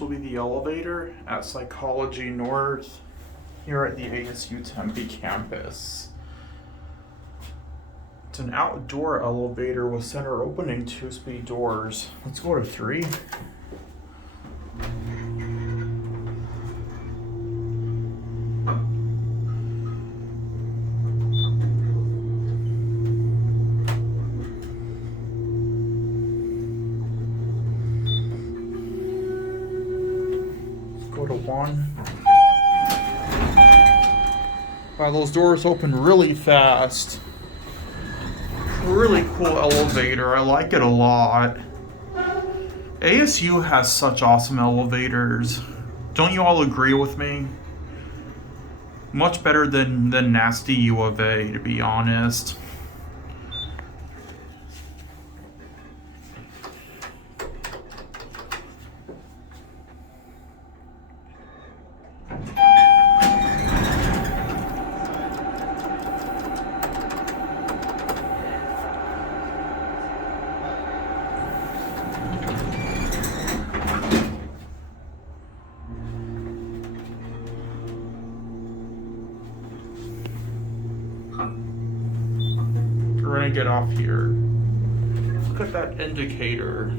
will be the elevator at Psychology North here at the ASU Tempe campus. It's an outdoor elevator with center opening 2-speed doors. Let's go to 3. Go to 1. Wow, those doors open really fast. Really cool elevator. I like it a lot. ASU has such awesome elevators. Don't you all agree with me? Much better than nasty U of A, to be honest. We're gonna get off here. Look at that indicator.